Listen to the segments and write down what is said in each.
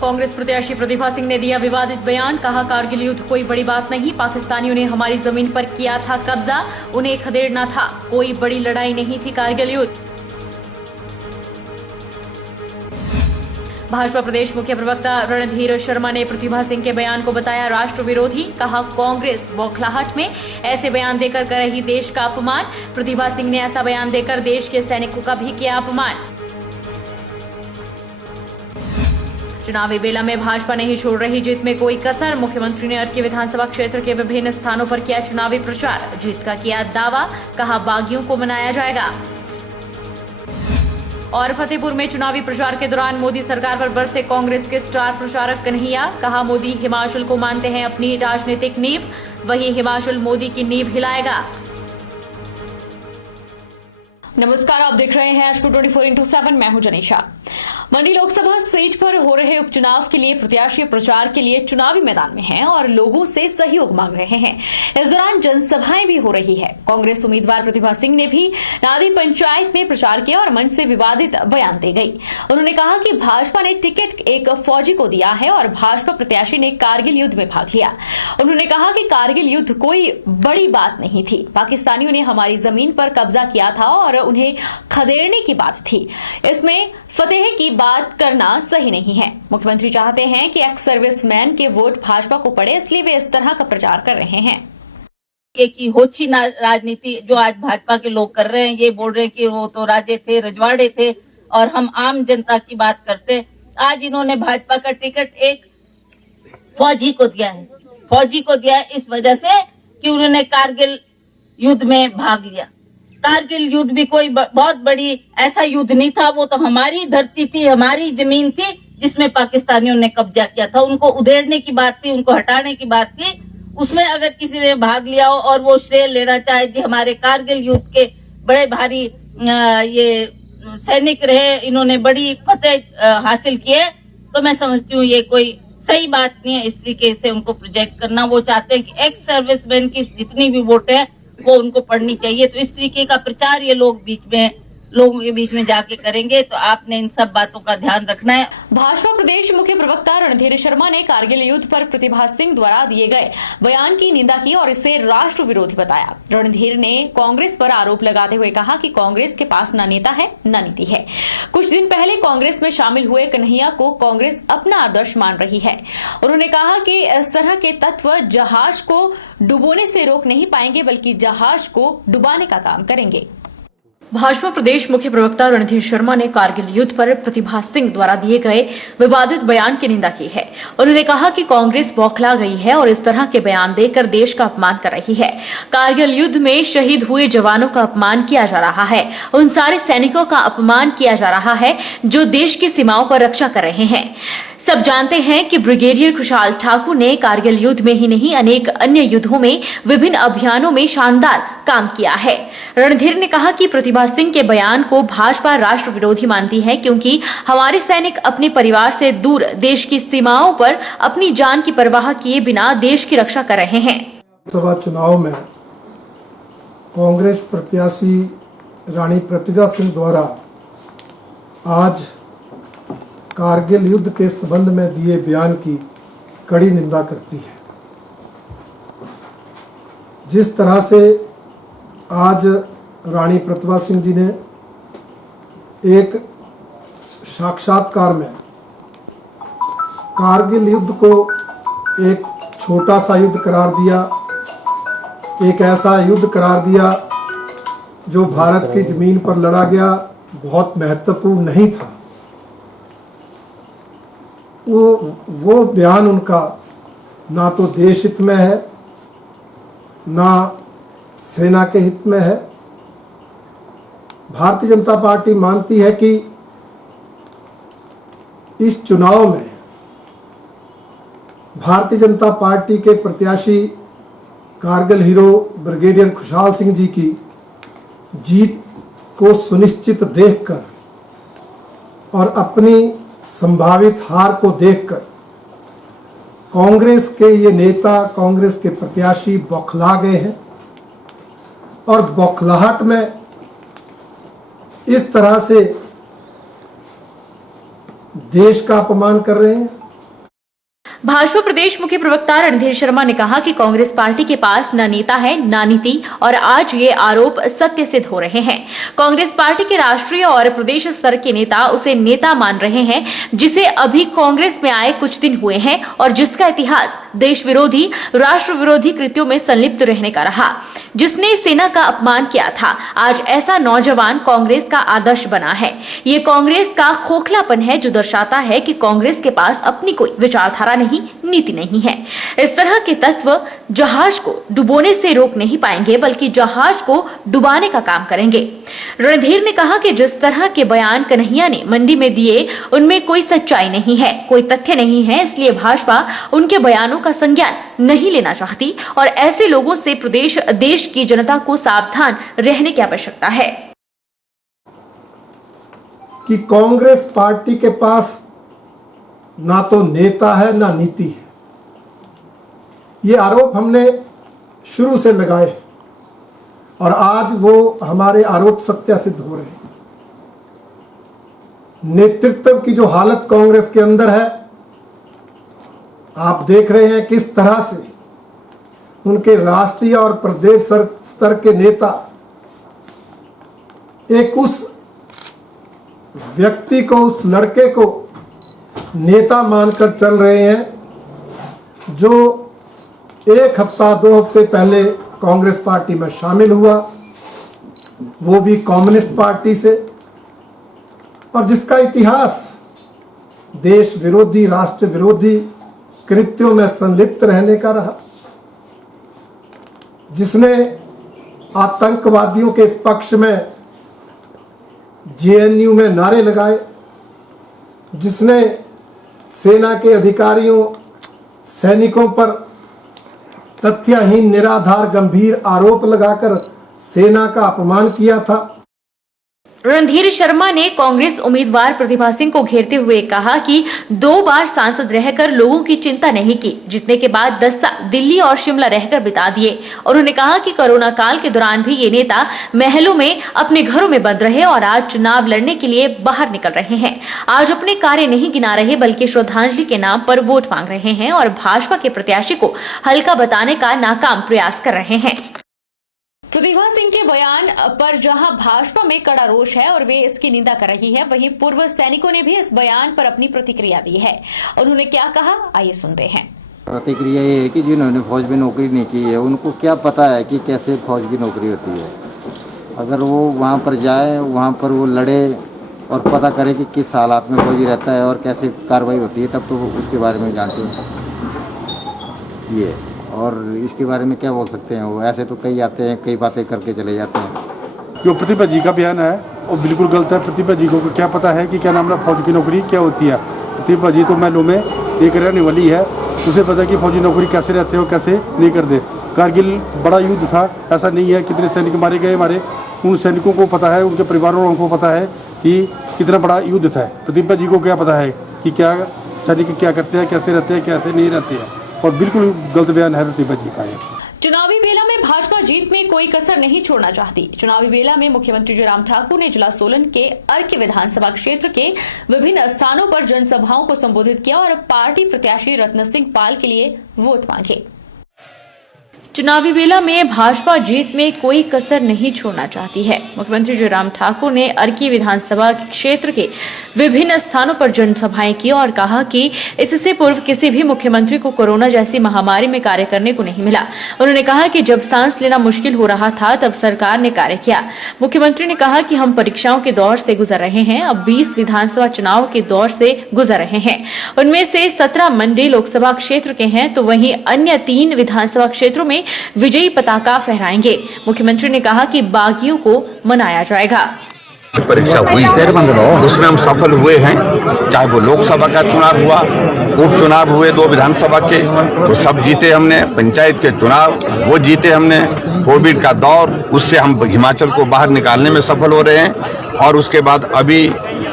कांग्रेस प्रत्याशी प्रतिभा सिंह ने दिया विवादित बयान, कहा कारगिल युद्ध कोई बड़ी बात नहीं, पाकिस्तानियों ने हमारी जमीन पर किया था कब्जा, उन्हें खदेड़ना था, कोई बड़ी लड़ाई नहीं थी कारगिल युद्ध। भाजपा प्रदेश मुख्य प्रवक्ता रणधीर शर्मा ने प्रतिभा सिंह के बयान को बताया राष्ट्र विरोधी, कहा कांग्रेस बौखलाहट में ऐसे बयान देकर कर रही देश का अपमान। प्रतिभा सिंह ने ऐसा बयान देकर देश के सैनिकों का भी किया अपमान। चुनावी बेला में भाजपा नहीं छोड़ रही जीत में कोई कसर, मुख्यमंत्री ने अर्की विधानसभा क्षेत्र के विभिन्न स्थानों पर किया चुनावी प्रचार, जीत का किया दावा, कहा बागियों को मनाया जाएगा। और फतेहपुर में चुनावी प्रचार के दौरान मोदी सरकार पर बरसे कांग्रेस के स्टार प्रचारक कन्हैया, कहा मोदी हिमाचल को मानते हैं अपनी राजनीतिक नींव, वही हिमाचल मोदी की नींव हिलाएगा। नमस्कार, आप देख रहे हैं HQ 24x7, मैं हूं जनीशा। मंडी लोकसभा सीट पर हो रहे उपचुनाव के लिए प्रत्याशी प्रचार के लिए चुनावी मैदान में हैं और लोगों से सहयोग मांग रहे हैं। इस दौरान जनसभाएं भी हो रही है। कांग्रेस उम्मीदवार प्रतिभा सिंह ने भी नादी पंचायत में प्रचार किया और मंच से विवादित बयान दे गई। उन्होंने कहा कि भाजपा ने टिकट एक फौजी को दिया है और भाजपा प्रत्याशी ने कारगिल युद्ध में भाग लिया। उन्होंने कहा कि कारगिल युद्ध कोई बड़ी बात नहीं थी, पाकिस्तानियों ने हमारी जमीन पर कब्जा किया था और उन्हें खदेड़ने की बात थी, इसमें फतेह की बात करना सही नहीं है। मुख्यमंत्री चाहते हैं कि एक्स सर्विसमैन के वोट भाजपा को पड़े, इसलिए वे इस तरह का प्रचार कर रहे हैं। ये की होची राजनीति जो आज भाजपा के लोग कर रहे हैं, ये बोल रहे हैं कि वो तो राजे थे, रजवाड़े थे और हम आम जनता की बात करते। आज इन्होंने भाजपा का टिकट एक फौजी को दिया है। फौजी को दिया है इस वजह से कि उन्होंने कारगिल युद्ध में भाग लिया। कारगिल युद्ध भी कोई बहुत बड़ी ऐसा युद्ध नहीं था, वो तो हमारी धरती थी, हमारी जमीन थी जिसमें पाकिस्तानियों ने कब्जा किया था। उनको उधेड़ने की बात थी, उनको हटाने की बात थी। उसमें अगर किसी ने भाग लिया हो और वो श्रेय लेना चाहे जी हमारे कारगिल युद्ध के बड़े भारी ये सैनिक रहे, इन्होंने बड़ी फतेह हासिल किए, तो मैं समझती हूँ ये कोई सही बात नहीं है। इस तरीके से उनको प्रोजेक्ट करना, वो चाहते हैं कि एक्स सर्विसमैन की जितनी भी वोट है वो उनको पढ़नी चाहिए। तो इस तरीके का प्रचार ये लोगों के बीच में जाके करेंगे, तो आपने इन सब बातों का ध्यान रखना है। भाजपा प्रदेश मुख्य प्रवक्ता रणधीर शर्मा ने कारगिल युद्ध पर प्रतिभा सिंह द्वारा दिए गए बयान की निंदा की और इसे राष्ट्र विरोधी बताया। रणधीर ने कांग्रेस पर आरोप लगाते हुए कहा कि कांग्रेस के पास न नेता है न नीति है। कुछ दिन पहले कांग्रेस में शामिल हुए कन्हैया को कांग्रेस अपना आदर्श मान रही है। उन्होंने कहा कि इस तरह के तत्व जहाज को डुबोने से रोक नहीं पाएंगे, बल्कि जहाज को डुबाने का काम करेंगे। भाजपा प्रदेश मुख्य प्रवक्ता रणधीर शर्मा ने कारगिल युद्ध पर प्रतिभा सिंह द्वारा दिए गए विवादित बयान की निंदा की है। उन्होंने कहा कि कांग्रेस बौखला गई है और इस तरह के बयान देकर देश का अपमान कर रही है। कारगिल युद्ध में शहीद हुए जवानों का अपमान किया जा रहा है, उन सारे सैनिकों का अपमान किया जा रहा है जो देश की सीमाओं पर रक्षा कर रहे हैं। सब जानते हैं कि ब्रिगेडियर खुशहाल ठाकुर ने कारगिल युद्ध में ही नहीं अनेक अन्य युद्धों में विभिन्न अभियानों में शानदार काम किया है। रणधीर ने कहा कि प्रतिभा सिंह के बयान को भाजपा राष्ट्र विरोधी मानती है, क्योंकि हमारे सैनिक अपने परिवार से दूर देश की सीमाओं पर अपनी जान की परवाह किए बिना देश की रक्षा कर रहे हैं। लोकसभा चुनाव में कांग्रेस प्रत्याशी रानी प्रतिभा सिंह द्वारा आज कारगिल युद्ध के संबंध में दिए बयान की कड़ी निंदा करती है। जिस तरह से आज रानी प्रतिभा सिंह जी ने एक साक्षात्कार में कारगिल युद्ध को एक छोटा सा युद्ध करार दिया, एक ऐसा युद्ध करार दिया जो भारत की जमीन पर लड़ा गया, बहुत महत्वपूर्ण नहीं था। वो बयान उनका ना तो देश हित में है ना सेना के हित में है। भारतीय जनता पार्टी मानती है कि इस चुनाव में भारतीय जनता पार्टी के प्रत्याशी कारगिल हीरो ब्रिगेडियर खुशहाल सिंह जी की जीत को सुनिश्चित देखकर और अपनी संभावित हार को देखकर कांग्रेस के ये नेता, कांग्रेस के प्रत्याशी बौखला गए हैं और बौखलाहट में इस तरह से देश का अपमान कर रहे हैं। भाजपा प्रदेश मुख्य प्रवक्ता रणधीर शर्मा ने कहा कि कांग्रेस पार्टी के पास न नेता है न नीति और आज ये आरोप सत्य सिद्ध हो रहे हैं। कांग्रेस पार्टी के राष्ट्रीय और प्रदेश स्तर के नेता उसे नेता मान रहे हैं, जिसे अभी कांग्रेस में आए कुछ दिन हुए हैं और जिसका इतिहास देश विरोधी, राष्ट्र विरोधी कृत्यों में संलिप्त रहने का रहा, जिसने सेना का अपमान किया था। आज ऐसा नौजवान कांग्रेस का आदर्श बना है। ये कांग्रेस का खोखलापन है जो दर्शाता है कि कांग्रेस के पास अपनी कोई विचारधारा नहीं, नीति नहीं है। इस तरह के तत्व जहाज को डुबोने से रोक नहीं पाएंगे बल्कि जहाज को डुबाने का काम करेंगे। रणधीर ने कहा कि जिस तरह के बयान कन्हैया ने मंडी में दिए उनमें कोई सच्चाई नहीं है, कोई तथ्य नहीं है, इसलिए भाजपा उनके बयानों का संज्ञान नहीं लेना चाहती और ऐसे लोगों से प्रदेश देश की जनता को सावधान रहने की आवश्यकता है कि कांग्रेस पार्टी के पास ना तो नेता है ना नीति है। ये आरोप हमने शुरू से लगाए और आज वो हमारे आरोप सत्य सिद्ध हो रहे हैं। नेतृत्व की जो हालत कांग्रेस के अंदर है, आप देख रहे हैं किस तरह से उनके राष्ट्रीय और प्रदेश स्तर के नेता एक उस व्यक्ति को, उस लड़के को नेता मानकर चल रहे हैं जो एक हफ्ता 2 हफ्ते पहले कांग्रेस पार्टी में शामिल हुआ, वो भी कम्युनिस्ट पार्टी से, और जिसका इतिहास देश विरोधी, राष्ट्र विरोधी कृत्यों में संलिप्त रहने का रहा, जिसने आतंकवादियों के पक्ष में जेएनयू में नारे लगाए, जिसने सेना के अधिकारियों, सैनिकों पर तथ्यहीन, निराधार, गंभीर आरोप लगाकर सेना का अपमान किया था। रणधीर शर्मा ने कांग्रेस उम्मीदवार प्रतिभा सिंह को घेरते हुए कहा कि 2 बार सांसद रहकर लोगों की चिंता नहीं की, जीतने के बाद 10 साल दिल्ली और शिमला रहकर बिता दिए। और उन्होंने कहा कि कोरोना काल के दौरान भी ये नेता महलों में अपने घरों में बंद रहे और आज चुनाव लड़ने के लिए बाहर निकल रहे हैं। आज अपने कार्य नहीं गिना रहे बल्कि श्रद्धांजलि के नाम पर वोट मांग रहे हैं और भाजपा के प्रत्याशी को हल्का बताने का नाकाम प्रयास कर रहे हैं। प्रतिभा सिंह के बयान पर जहां भाजपा में कड़ा रोष है और वे इसकी निंदा कर रही है, वहीं पूर्व सैनिकों ने भी इस बयान पर अपनी प्रतिक्रिया दी है। उन्होंने क्या कहा, आइए सुनते हैं। प्रतिक्रिया ये है कि जिन्होंने फौज में नौकरी नहीं की है उनको क्या पता है कि कैसे फौज की नौकरी होती है। अगर वो वहाँ पर जाए, वहाँ पर वो लड़े और पता करे कि किस हालात में फौजी रहता है और कैसे कार्रवाई होती है, तब तो वो उसके बारे में जानते हैं। ये और इसके बारे में क्या बोल सकते हैं, वो ऐसे तो कई आते हैं, कई बातें करके चले जाते हैं। जो प्रतिभा जी का बयान है वो बिल्कुल गलत है। प्रतिभा जी को क्या पता है कि क्या नाम है फौज की नौकरी क्या होती है। प्रतिभा जी तो महलों में एक रहने वाली है, उसे पता है कि फौजी नौकरी कैसे रहते हो, कैसे नहीं करते। कारगिल बड़ा युद्ध था, ऐसा नहीं है कितने सैनिक मारे गए हमारे, उन सैनिकों को पता है, उनके परिवार वालों को पता है कि कितना बड़ा युद्ध था। प्रतिभा जी को क्या पता है कि क्या सैनिक क्या करते हैं, कैसे रहते हैं, कैसे नहीं रहते हैं, और बिल्कुल गलत बयान है प्रतिभा जी का। चुनावी बेला में भाजपा जीत में कोई कसर नहीं छोड़ना चाहती। चुनावी बेला में मुख्यमंत्री जयराम ठाकुर ने जिला सोलन के अर्की विधानसभा क्षेत्र के विभिन्न स्थानों पर जनसभाओं को संबोधित किया और पार्टी प्रत्याशी रत्न सिंह पाल के लिए वोट मांगे। चुनावी बेला में भाजपा जीत में कोई कसर नहीं छोड़ना चाहती है। मुख्यमंत्री जयराम ठाकुर ने अर्की विधानसभा क्षेत्र के विभिन्न स्थानों पर जनसभाएं की और कहा कि इससे पूर्व किसी भी मुख्यमंत्री को कोरोना जैसी महामारी में कार्य करने को नहीं मिला। उन्होंने कहा कि जब सांस लेना मुश्किल हो रहा था तब सरकार ने कार्य किया। मुख्यमंत्री ने कहा कि हम परीक्षाओं के दौर से गुजर रहे हैं, अब 20 विधानसभा चुनाव के दौर से गुजर रहे हैं। उनमें से 17 मंडी लोकसभा क्षेत्र के हैं, तो वहीं अन्य 3 विधानसभा क्षेत्रों में विजयी पताका फहराएंगे। मुख्यमंत्री ने कहा कि बागियों को मनाया जाएगा। परीक्षा हुई उसमें हम सफल हुए हैं, चाहे वो लोकसभा का चुनाव हुआ, उपचुनाव हुए 2 विधानसभा के, वो सब जीते हमने। पंचायत के चुनाव वो जीते हमने। कोविड का दौर, उससे हम हिमाचल को बाहर निकालने में सफल हो रहे हैं। और उसके बाद अभी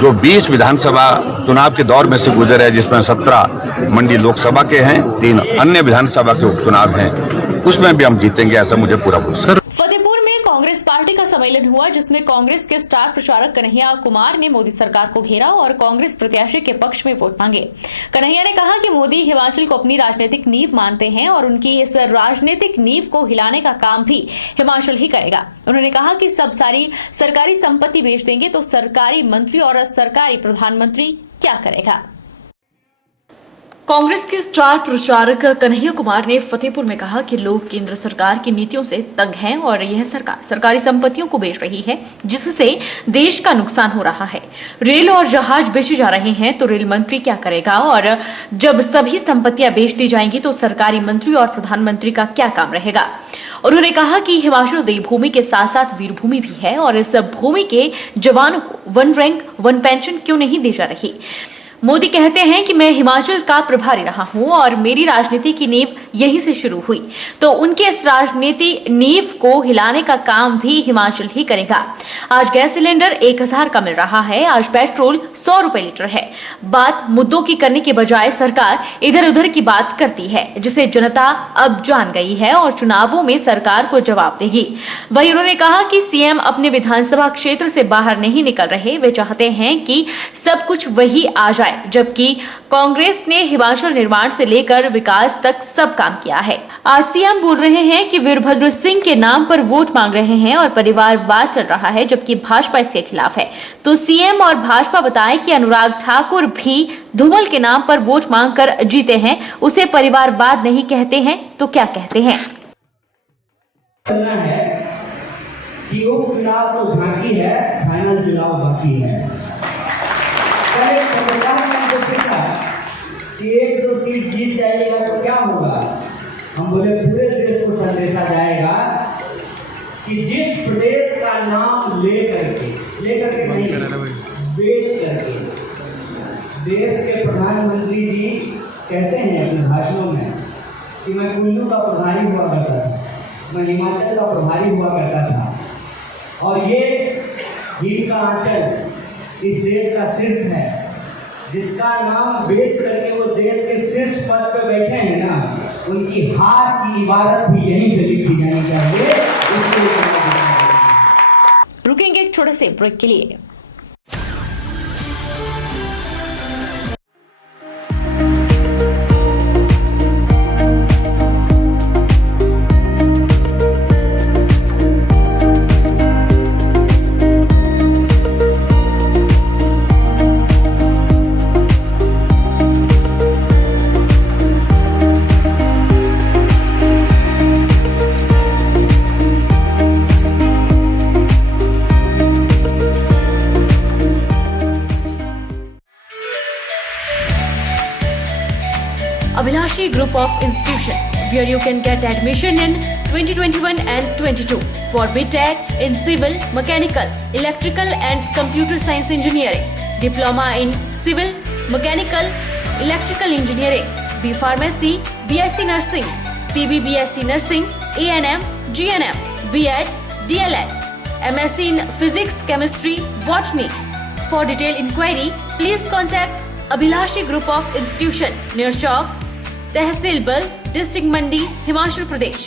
जो 20 विधानसभा चुनाव के दौर में से गुजरे हैं, जिसमें 17 मंडी लोकसभा के हैं, 3 अन्य विधानसभा के उपचुनाव हैं, उसमें भी हम जीतेंगे, ऐसा मुझे पूरा भरोसा है। फतेहपुर में कांग्रेस पार्टी का सम्मेलन हुआ जिसमें कांग्रेस के स्टार प्रचारक कन्हैया कुमार ने मोदी सरकार को घेरा और कांग्रेस प्रत्याशी के पक्ष में वोट मांगे। कन्हैया ने कहा कि मोदी हिमाचल को अपनी राजनीतिक नींव मानते हैं और उनकी इस राजनीतिक नींव को हिलाने का काम भी हिमाचल ही करेगा। उन्होंने कहा कि सब सारी सरकारी संपत्ति बेच देंगे तो सरकारी मंत्री और सरकारी प्रधानमंत्री क्या करेगा। कांग्रेस के स्टार प्रचारक कन्हैया कुमार ने फतेहपुर में कहा कि लोग केंद्र सरकार की नीतियों से तंग हैं और यह सरकार सरकारी संपत्तियों को बेच रही है जिससे देश का नुकसान हो रहा है। रेल और जहाज बेचे जा रहे हैं तो रेल मंत्री क्या करेगा और जब सभी संपत्तियां बेच दी जाएंगी तो सरकारी मंत्री और प्रधानमंत्री का क्या काम रहेगा। उन्होंने कहा कि हिमाचल देवभूमि के साथ साथ वीरभूमि भी है और इस भूमि के जवानों को 1 रैंक 1 पेंशन क्यों नहीं दी जा रही। मोदी कहते हैं कि मैं हिमाचल का प्रभारी रहा हूं और मेरी राजनीति की नींव यहीं से शुरू हुई, तो उनके इस राजनीति नींव को हिलाने का काम भी हिमाचल ही करेगा। आज गैस सिलेंडर 1000 का मिल रहा है, आज पेट्रोल 100 रुपए लीटर है। बात मुद्दों की करने के बजाय सरकार इधर उधर की बात करती है जिसे जनता अब जान गई है और चुनावों में सरकार को जवाब देगी। वहीं उन्होंने कहा कि सीएम अपने विधानसभा क्षेत्र से बाहर नहीं निकल रहे, वे चाहते हैं कि सब कुछ वही आ जाए, जबकि कांग्रेस ने हिमाचल निर्माण से लेकर विकास तक सब काम किया है। आज सीएम बोल रहे हैं कि वीरभद्र सिंह के नाम पर वोट मांग रहे हैं और परिवारवाद चल रहा है, जबकि भाजपा इसके खिलाफ है। तो सीएम और भाजपा बताएं कि अनुराग ठाकुर भी धूमल के नाम पर वोट मांगकर जीते हैं, उसे परिवारवाद नहीं कहते हैं तो क्या कहते हैं। है कि उपचुनाव तो झांकी है, फाइनल चुनाव बाकी है। एक दो सीट जीत जाएगा तो क्या होगा। हम बोले पूरे देश को संदेशा जाएगा कि जिस प्रदेश का नाम लेकर के नहीं बेच करके देश के प्रधानमंत्री जी कहते हैं अपने भाषणों में कि मैं कुल्लू का प्रभारी हुआ करता था, मैं हिमाचल का प्रभारी हुआ करता था और ये हिल का आंचल इस देश का शीर्ष है, जिसका नाम बेच करके वो देश के शीर्ष पद पर बैठे हैं ना, उनकी हार की इबारत भी यहीं से लिखी जानी चाहिए। रुकेंगे एक छोटे से ब्रेक के लिए। Abhilashi Group of Institution, where you can get admission in 2021 and 22 for BTech in Civil, Mechanical, Electrical and Computer Science Engineering, Diploma in Civil, Mechanical, Electrical Engineering, B Pharmacy, BSc Nursing, PB BSc Nursing, A&M, GNM, B.Ed, DLed, MSc in Physics, Chemistry, Botany. For detailed inquiry, please contact Abhilashi Group of Institution, near Chowk, Tehsil Bal, District Mandi, Himachal Pradesh.